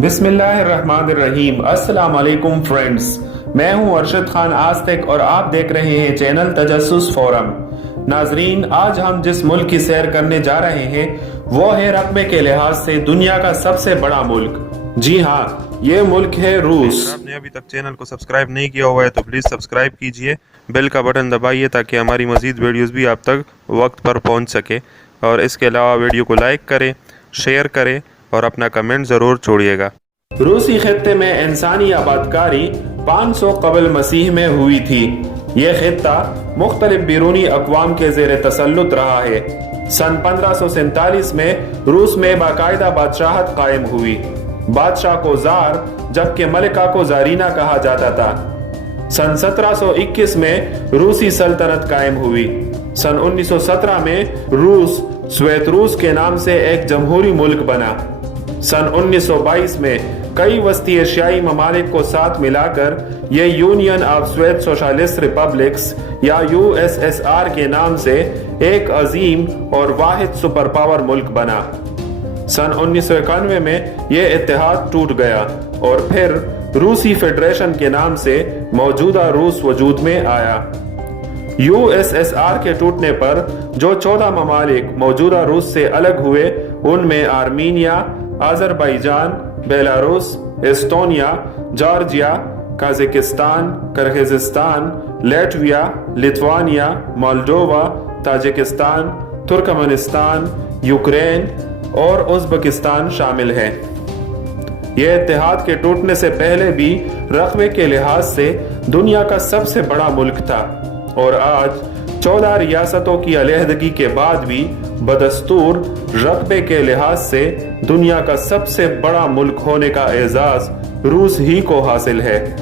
बिस्मिल्लाहिर्रहमानिर्रहीम। अस्सलाम वालेकुम फ्रेंड्स, मैं हूं अरशद खान आस्तिक और आप देख रहे हैं चैनल तजस्सुस फोरम। नाजरीन, आज हम जिस मुल्क की सैर करने जा रहे हैं वो है रकबे के लिहाज से दुनिया का सबसे बड़ा मुल्क। जी हाँ, ये मुल्क है रूस। आपने अभी तक चैनल को सब्सक्राइब नहीं किया हुआ है तो प्लीज़ सब्सक्राइब कीजिए, बेल का बटन दबाइए ताकि हमारी मज़ीद वीडियोस भी आप तक वक्त पर पहुंच सके। और इसके अलावा वीडियो को लाइक करें, शेयर करें और अपना कमेंट ज़रूर छोड़िएगा। रूसी खित्ते में इंसानी आबादकारी 500 कबल मसीह में हुई थी। ये खित्ता मुख्तलिफ बैरूनी अक़वाम के ज़ेर तसल्लुत रहा है। सन 1547 में रूस में बाकायदा बादशाहत कायम हुई। बादशाह को जार जबकि मलिका को जारीना कहा जाता था। सन 1721 में रूसी सल्तनत कायम हुई। सन 1917 में रूस स्वेत रूस के नाम से एक जमहूरी मुल्क बना। सन 1922 में कई वस्ती एशियाई ममालिक को साथ मिलाकर ये यूनियन ऑफ स्वेत सोशलिस्ट रिपब्लिक्स या USSR के नाम से एक अजीम और वाहिद सुपर पावर मुल्क बना। सन 1991 में ये इत्तेहाद टूट गया और फिर रूसी फेडरेशन के नाम से मौजूदा रूस वजूद में आया। USSR के टूटने पर जो 14 ममालिक मौजूदा रूस से अलग हुए उनमें Armenia, Azerbaijan, Belarus, Estonia, Georgia, Kazakhstan, Kyrgyzstan, Latvia, Lithuania, Moldova, Tajikistan, Turkmenistan, Ukraine और उज़्बेकिस्तान शामिल हैं। यह इत्तेहाद के टूटने से पहले भी रकबे के लिहाज से दुनिया का सबसे बड़ा मुल्क था और आज 14 रियासतों की अलहदगी के बाद भी बदस्तूर रकबे के लिहाज से दुनिया का सबसे बड़ा मुल्क होने का एजाज रूस ही को हासिल है।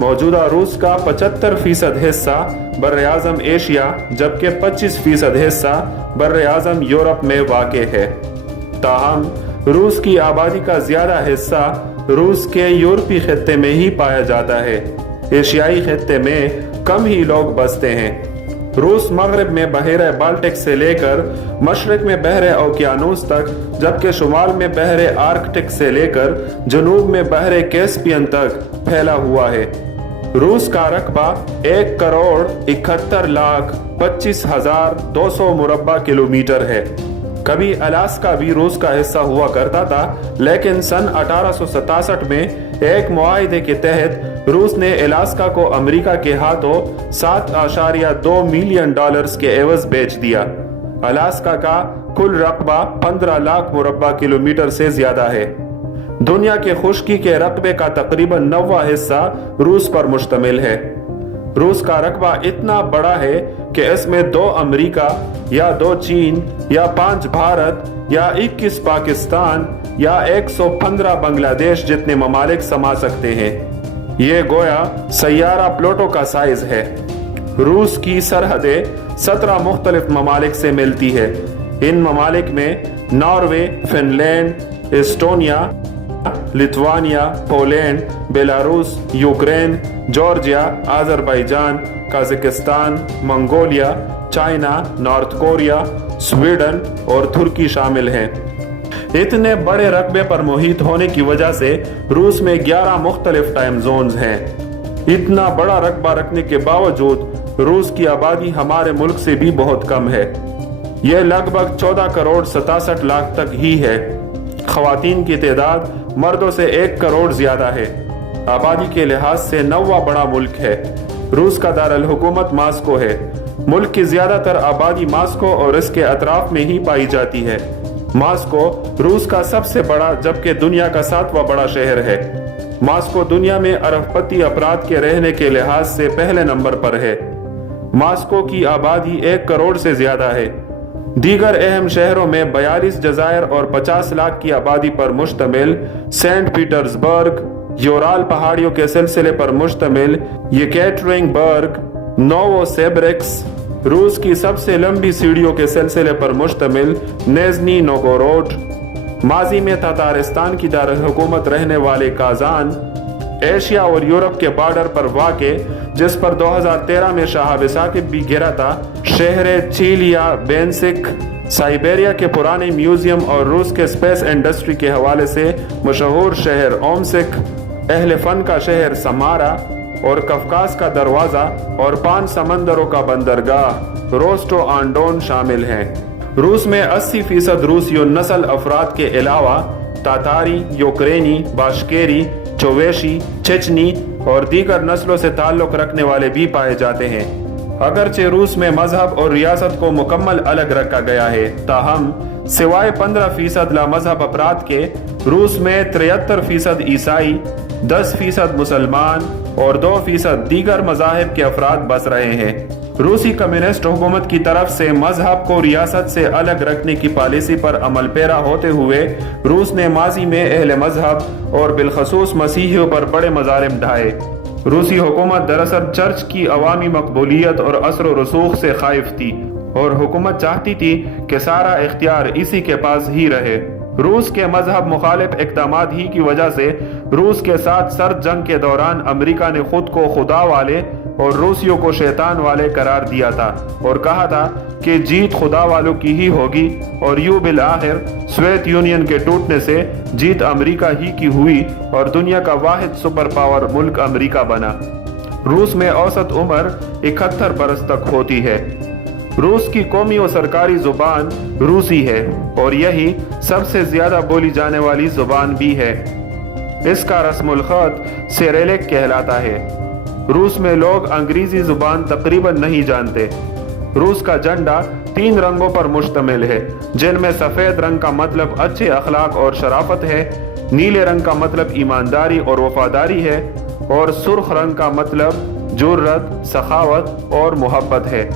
मौजूदा रूस का 75% हिस्सा बर्र-ए-आज़म एशिया जबकि 25% हिस्सा बर्र-ए-आज़म यूरोप में वाक़े है। ताहम रूस की आबादी का ज्यादा हिस्सा रूस के यूरोपी खित्ते में ही पाया जाता है। एशियाई खित्ते में कम ही लोग बसते हैं। रूस मगरब में बहरे बाल्टिक से लेकर मशरक में बहरे ओकियानूस तक जबकि शुमाल में बहरे आर्कटिक से लेकर जनूब में बहरे कैस्पियन तक फैला हुआ है। रूस का रकबा 1,71,25,200 मुरब्बा किलोमीटर है। कभी अलास्का भी रूस का हिस्सा हुआ करता था, लेकिन सन 1867 में एक मुआहदे के तहत रूस ने अलास्का को अमेरिका के हाथों $7.2 मिलियन के एवज बेच दिया। अलास्का का कुल रकबा 15 लाख मुरब्बा किलोमीटर से ज्यादा है। दुनिया के खुश्की के रकबे का तकरीबन 90 हिस्सा रूस पर मुश्तमिल है। रूस का रकबा इतना बड़ा है कि इसमें 2 अमेरिका या 2 चीन या 5 भारत या 21 पाकिस्तान या 115 बांग्लादेश जितने ममालिक समा सकते हैं। ये गोया सैयारा प्लूटो का साइज है। रूस की सरहदें 17 मुख्तलिफ ममालिक से मिलती है। इन ममालिक में Norway, Finland, Estonia, Lithuania, Poland, Belarus, Ukraine, Georgia, Azerbaijan, Kazakhstan, Mongolia, China, north Korea, Sweden और तुर्की शामिल हैं। इतने बड़े रकबे पर मुहित होने की वजह से रूस में 11 मुख्तलिफ टाइम जोन्स हैं। इतना बड़ा रकबा रखने के बावजूद रूस की आबादी हमारे मुल्क से भी बहुत कम है। यह लगभग 14 करोड़ 67 लाख तक ही है। खवातीन की तादाद मर्दों से 1 करोड़ ज्यादा है। आबादी के लिहाज से 9वां बड़ा मुल्क है। रूस का दारुल हुकूमत मास्को है। मुल्क की ज्यादातर आबादी मास्को और इसके अतराफ में ही पाई जाती है। मास्को रूस का सबसे बड़ा जबकि दुनिया का 7वां बड़ा शहर है। मास्को दुनिया में अरबपति अफराद के रहने के लिहाज से पहले नंबर पर है। मास्को की आबादी 1 करोड़ से ज्यादा है। दीगर अहम शहरों में 42 जजायर और 50 लाख की आबादी पर मुश्तमिल सेंट पीटर्सबर्ग, यूराल पहाड़ियों के सिलसिले पर मुश्तमिल येकेटरिनबर्ग, नोवोसिबिर्स्क, रूस की सबसे लंबी सीढ़ियों के सिलसिले पर मुश्तमिल निज़्नी नोगोरोड, माजी में तातारिस्तान की दारुल हुकूमत रहने वाले काजान, एशिया और यूरोप के बॉर्डर पर वाक़े, जिस पर 2013 में शहाब साकिब भी गिरा था। शहर चीलिया बेंसिक साइबेरिया के पुराने म्यूजियम और रूस के स्पेस इंडस्ट्री के हवाले से मशहूर शहर ओमस्क, अहले फन का शहर समारा और कफकास का दरवाज़ा और 5 समंदरों का बंदरगाह रोस्टो ऑन डोन शामिल हैं। रूस में 80% रूसी नस्ल अफराद के अलावा तातारी, यूक्रेनी, बाशकेरी, चोवेशी, चेचनी और दीगर नस्लों से ताल्लुक़ रखने वाले भी पाए जाते हैं। अगरचे रूस में मजहब और रियासत को मुकम्मल अलग रखा गया है, ताहम सिवाय 15% लामजहब अफराद के रूस में 73% ईसाई, 10% मुसलमान और 2% दीगर मज़ाहिब के अफराद बस रहे हैं। रूसी कम्युनिस्ट हुकूमत की तरफ से मजहब को रियासत से अलग रखने की पॉलिसी पर अमल पैरा होते हुए रूस ने माजी में अहले मजहब और बिलखसूस मसीहियों पर बड़े मजालिम ढाए। रूसी हुकूमत दरअसल चर्च की अवामी मकबूलियत और असर व रसूख से खाइफ थी और हुकूमत चाहती थी कि सारा इख्तियार इसी के पास ही रहे। रूस के मजहब मुखालिफ इक़दामात ही की वजह से रूस के साथ सर्द जंग के दौरान अमेरिका ने खुद को खुदा वाले और रूसियों को शैतान वाले करार दिया था और कहा था कि जीत खुदा वालों की ही होगी, और यूं बिल आखिर सोवियत यूनियन के टूटने से जीत अमेरिका ही की हुई और दुनिया का वाहिद सुपर पावर मुल्क अमेरिका बना। रूस में औसत उम्र 71 बरस तक होती है। रूस की कौमी और सरकारी जुबान रूसी है और यही सबसे ज्यादा बोली जाने वाली जुबान भी है। इसका रस्मुल खत सिरिलिक कहलाता है। रूस में लोग अंग्रेजी जुबान तकरीबन नहीं जानते। रूस का झंडा 3 रंगों पर मुश्तमिल है, जिनमें सफेद रंग का मतलब अच्छे अखलाक और शराफत है, नीले रंग का मतलब ईमानदारी और वफादारी है और सुर्ख रंग का मतलब जुर्रत, सखावत और मोहब्बत है।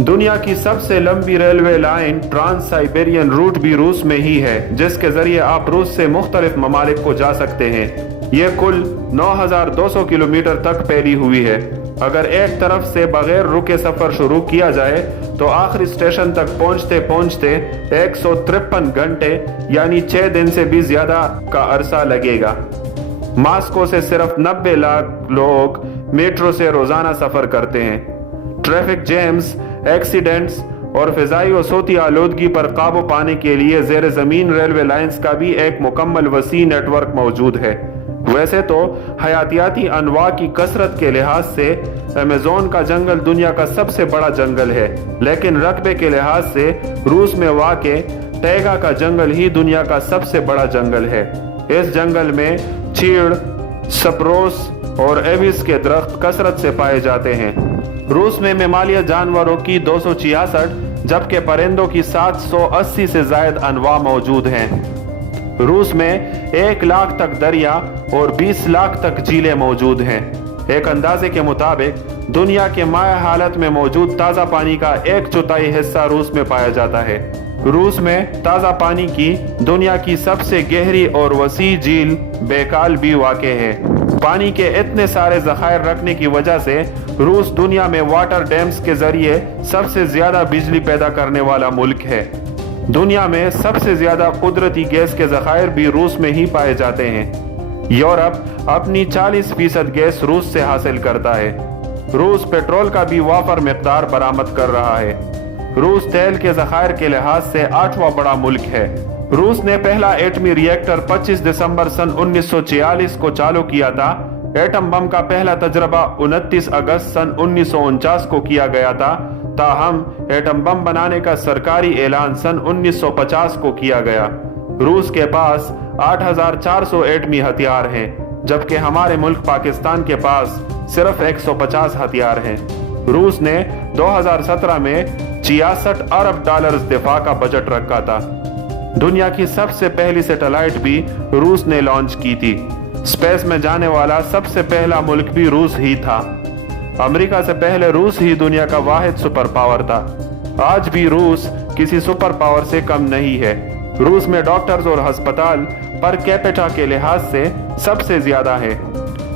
दुनिया की सबसे लंबी railway line trans Siberian route भी रूस में ही है, जिसके जरिए आप रूस से मुख्तलिफ ममालिक को जा सकते हैं। ये कुल 9200 किलोमीटर तक फैली हुई है। अगर एक तरफ से बगैर रुके सफर शुरू किया जाए तो आखिरी स्टेशन तक पहुंचते पहुंचते 153 घंटे यानी 6 दिन से भी ज्यादा का अरसा लगेगा। मॉस्को से सिर्फ 90 लाख लोग मेट्रो से रोजाना सफर करते हैं। ट्रैफिक जैम्स, एक्सीडेंट्स और फिजाई व सोती आलूदगी पर काबू पाने के लिए ज़ेर ज़मीन रेलवे लाइंस का भी एक मुकम्मल वसी नेटवर्क मौजूद है। वैसे तो हयातियाती अनवा की कसरत के लिहाज से अमेज़न का जंगल दुनिया का सबसे बड़ा जंगल है, लेकिन रकबे के लिहाज से रूस में वाक़े टैगा का जंगल ही दुनिया का सबसे बड़ा जंगल है। इस जंगल में चीड़, सप्रोस और एविस के दरख्त कसरत से पाए जाते हैं। रूस में मेमालिया जानवरों की 266 जबकि परिंदों की 780 से ज़ायद अनवा मौजूद हैं। रूस में 1 लाख तक दरिया और 20 लाख तक झीलें मौजूद हैं। एक अंदाजे के मुताबिक दुनिया के माया हालत में मौजूद ताज़ा पानी का 1/4 हिस्सा रूस में पाया जाता है। रूस में ताज़ा पानी की दुनिया की सबसे गहरी और वसी झील बैकाल भी वाक़े है। पानी के इतने सारे ज़खायर रखने की वजह से रूस दुनिया में वाटर डैम्स के जरिए सबसे ज्यादा बिजली पैदा करने वाला मुल्क है। दुनिया में सबसे ज्यादा कुदरती गैस के ज़खायर भी रूस में ही पाए जाते हैं। यूरोप अपनी 40% गैस रूस से हासिल करता है। रूस पेट्रोल का भी वाफर मिक़दार बरामद कर रहा है। रूस तेल के ज़खायर के लिहाज से 8वां बड़ा मुल्क है। रूस ने पहला एटमी रिएक्टर 25 दिसंबर सन 1946 को चालू किया था। एटम बम का पहला तजर्बा 29 अगस्त सन 1949 को किया गया था, ताहम एटम बम बनाने का सरकारी ऐलान सन 1950 को किया गया। रूस के पास 8400 एटमी हथियार हैं, जबकि हमारे मुल्क पाकिस्तान के पास सिर्फ 150 हथियार हैं। रूस ने 2017 में 66 अरब डॉलर्स दिफा का बजट रखा था। दुनिया की सबसे पहली सैटेलाइट भी रूस ने लॉन्च की थी। स्पेस में जाने वाला सबसे पहला मुल्क भी रूस ही था। अमेरिका से पहले रूस ही दुनिया का वाहिद सुपर पावर था। आज भी रूस किसी सुपर पावर से कम नहीं है। रूस में डॉक्टर्स और अस्पताल पर कैपिटा के लिहाज से सबसे ज्यादा है।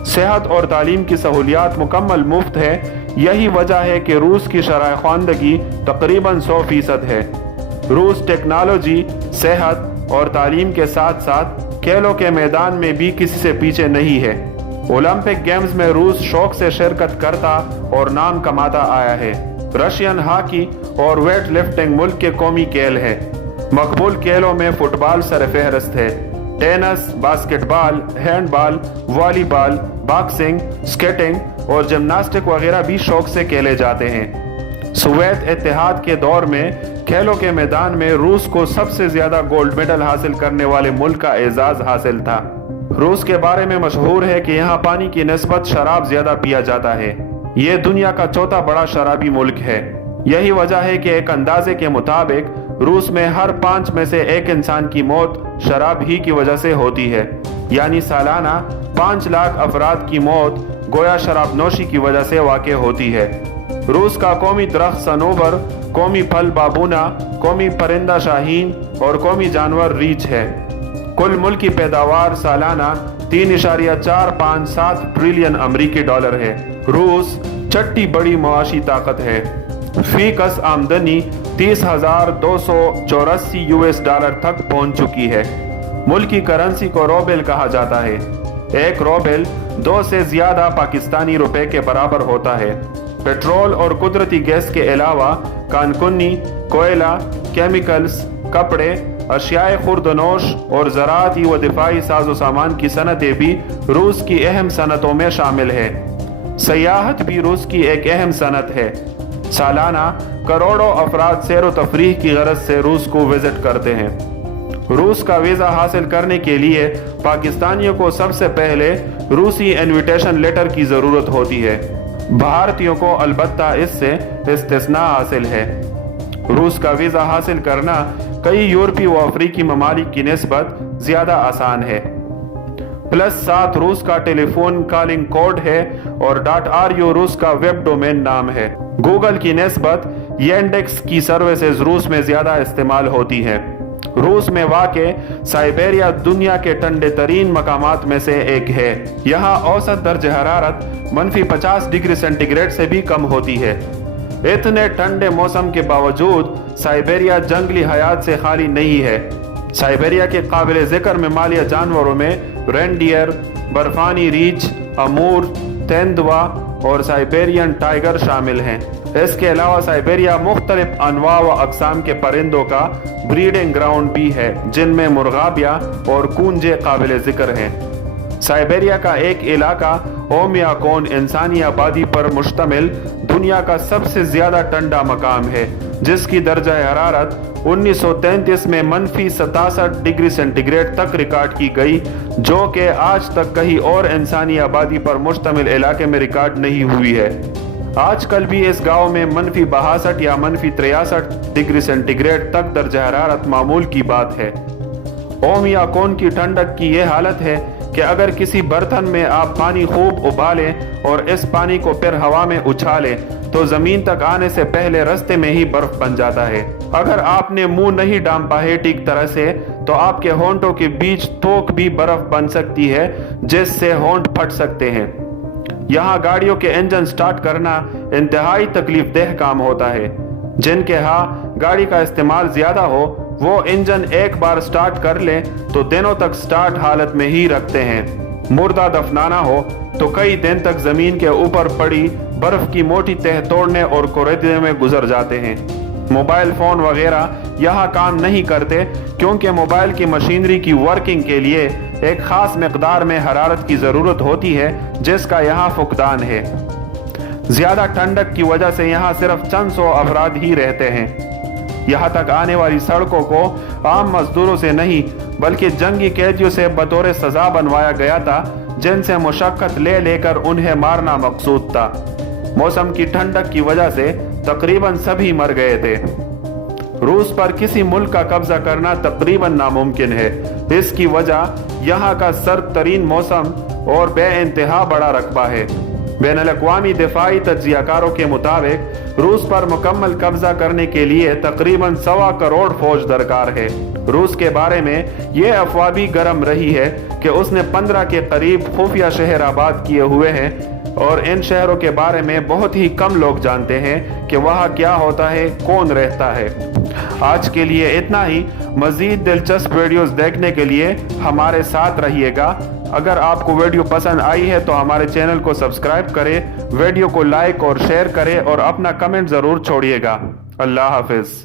सेहत और तालीम की सहूलियात मुकम्मल मुफ्त है। यही वजह है कि रूस की शरह ख़वानदगी तकरीबन 100% है। रूस टेक्नोलॉजी, सेहत और तालीम के साथ साथ खेलों के मैदान में भी किसी से पीछे नहीं है। ओलंपिक गेम्स में रूस शौक से शिरकत करता और नाम कमाता आया है। रशियन हॉकी और वेट लिफ्टिंग मुल्क के कौमी खेल है। मकबूल खेलों में फुटबॉल सरफहरिस्त है। Tennis, basketball, handball, volleyball, boxing, skating और जिम्नास्टिक वगैरह भी शौक से खेले जाते हैं। सोवियत इत्तेहाद के दौर में खेलों के मैदान में रूस को सबसे ज्यादा गोल्ड मेडल हासिल करने वाले मुल्क का एजाज हासिल था। रूस के बारे में मशहूर है कि यहाँ पानी की निस्बत शराब ज्यादा पिया जाता है। ये दुनिया का चौथा बड़ा शराबी मुल्क है। यही वजह है कि एक अंदाजे के मुताबिक रूस में हर 5 में से 1 इंसान की मौत शराब ही की वजह से होती है। यानी सालाना 5 लाख अफराद की मौत गोया शराब नोशी की वजह से वाक़ होती है। रूस का कौमी दरख्त सनोबर, कौमी फल बाबूना, कौमी परिंदा शाहीन और कौमी जानवर रीछ है। कुल मुल्क की पैदावार सालाना 3.457 ट्रिलियन अमरीकी डॉलर है। रूस छठी बड़ी मुआशी ताकत है। फी कस आमदनी 30,284 US डॉलर तक पहुंच चुकी है। मुल्क की करेंसी को रोबेल कहा जाता है। एक रोबेल 2 से ज्यादा पाकिस्तानी रुपए के बराबर होता है। पेट्रोल और कुदरती गैस के अलावा कानकुन्नी, कोयला, केमिकल्स, कपड़े, अशियाए खुर्दनोश और ज़राअती व दिफाई साजो सामान की सनतें भी रूस की अहम सनतों में शामिल है। सयाहत भी रूस की एक अहम सनत है। सालाना करोड़ों अफराद सैर व तफरीह की गरज से रूस को विजिट करते हैं। रूस का वीज़ा हासिल करने के लिए पाकिस्तानियों को सबसे पहले रूसी इन्विटेशन लेटर की ज़रूरत होती है। भारतीयों को अलबत्ता इससे इस्तिस्ना हासिल है। रूस का वीज़ा हासिल करना कई यूरोपीय व अफ्रीकी ममालिक की निस्बत ज़्यादा आसान है। +7 रूस का टेलीफोन कॉलिंग कोड है और .ru रूस का वेब डोमेन नाम है। गूगल की निस्बत येंडेक्स की सर्विसेज रूस में ज़्यादा इस्तेमाल होती है। रूस में वाक़े साइबेरिया दुनिया के ठंडे तरीन मकामात में से एक है। यहाँ औसत दर्जे हरारत -50 डिग्री सेंटीग्रेड से भी कम होती है। इतने ठंडे मौसम के बावजूद साइबेरिया जंगली हयात से खाली नहीं है। साइबेरिया के काबिल ज़िक्र ममालिया जानवरों में रेनडियर, बर्फानी रीछ, अमूर, तेंदुआ और साइबेरियन टाइगर शामिल हैं। इसके अलावा साइबेरिया मुख्तलिफ अनवा व अक़साम के परिंदों का ब्रीडिंग ग्राउंड भी है, जिनमें मुर्गाबिया और कूंजे काबिल ज़िक्र हैं। साइबेरिया का एक इलाका ओमियाकोन इंसानी आबादी पर मुश्तमिल दुनिया का सबसे ज़्यादा ठंडा मकाम है, जिसकी दर्जा हरारत 1933 में -67 डिग्री सेंटीग्रेड तक रिकॉर्ड की गई, जो कि आज तक कहीं और इंसानी आबादी पर मुश्तमिल इलाके में रिकॉर्ड नहीं हुई है। आजकल भी इस गांव में -62 या -63 डिग्री सेंटीग्रेड तक दर्जा हरारत मामूल की बात है। ओमियाकोन की ठंडक की यह हालत है कि अगर किसी बर्तन में आप पानी खूब उबालें और इस पानी को फिर हवा में उछालें तो जमीन तक आने से पहले रास्ते में ही बर्फ बन जाता है। अगर आपने मुंह नहीं डांपा है ठीक तरह से तो आपके होंठों के बीच थोक भी बर्फ बन सकती है, जिससे होंठ फट सकते हैं। यहाँ गाड़ियों के इंजन स्टार्ट करना इंतहाई तकलीफ देह काम होता है। जिनके यहाँ गाड़ी का इस्तेमाल ज्यादा हो वो इंजन एक बार स्टार्ट कर ले तो दिनों तक स्टार्ट हालत में ही रखते हैं। मुर्दा दफनाना हो तो कई दिन तक जमीन के ऊपर पड़ी बर्फ की मोटी तह तोड़ने और कुरेदने में गुजर जाते हैं। मोबाइल फोन वगैरह यहाँ काम नहीं करते, क्योंकि मोबाइल की मशीनरी की वर्किंग के लिए एक खास मकदार में हरारत की ज़रूरत होती है, जिसका यहाँ फुकदान है। ज़्यादा ठंडक की वजह से यहाँ सिर्फ चंद सौ अफराद ही रहते हैं। यहाँ तक आने वाली सड़कों को आम मजदूरों से नहीं बल्कि जंगी कैदियों से बतौर सजा बनवाया गया था, जिनसे मुशक्कत ले लेकर उन्हें मारना मकसूद था। मौसम की ठंडक की वजह से तकरीबन सभी मर गए थे। रूस पर किसी मुल्क का कब्जा करना तकरीबन नामुमकिन है। इसकी वजह यहाँ का सर्द तरीन मौसम और बेइंतहा बड़ा रकबा है। बैनुल-अक़वामी दिफाई तज्ज़ियाकारों के मुताबिक रूस पर मुकम्मल कब्जा करने के लिए तकरीबन 1.25 करोड़ फौज दरकार है। रूस के बारे में ये अफवाह भी गर्म रही है कि उसने 15 के करीब खुफिया शहर आबाद किए हुए हैं और इन शहरों के बारे में बहुत ही कम लोग जानते हैं कि वहाँ क्या होता है, कौन रहता है। आज के लिए इतना ही। मज़ीद दिलचस्प वीडियोस देखने के लिए हमारे साथ रहिएगा। اگر آپ کو ویڈیو پسند آئی ہے تو ہمارے چینل کو سبسکرائب کریں، ویڈیو کو لائک اور شیئر کریں اور اپنا کمنٹ ضرور چھوڑیے گا۔ اللہ حافظ۔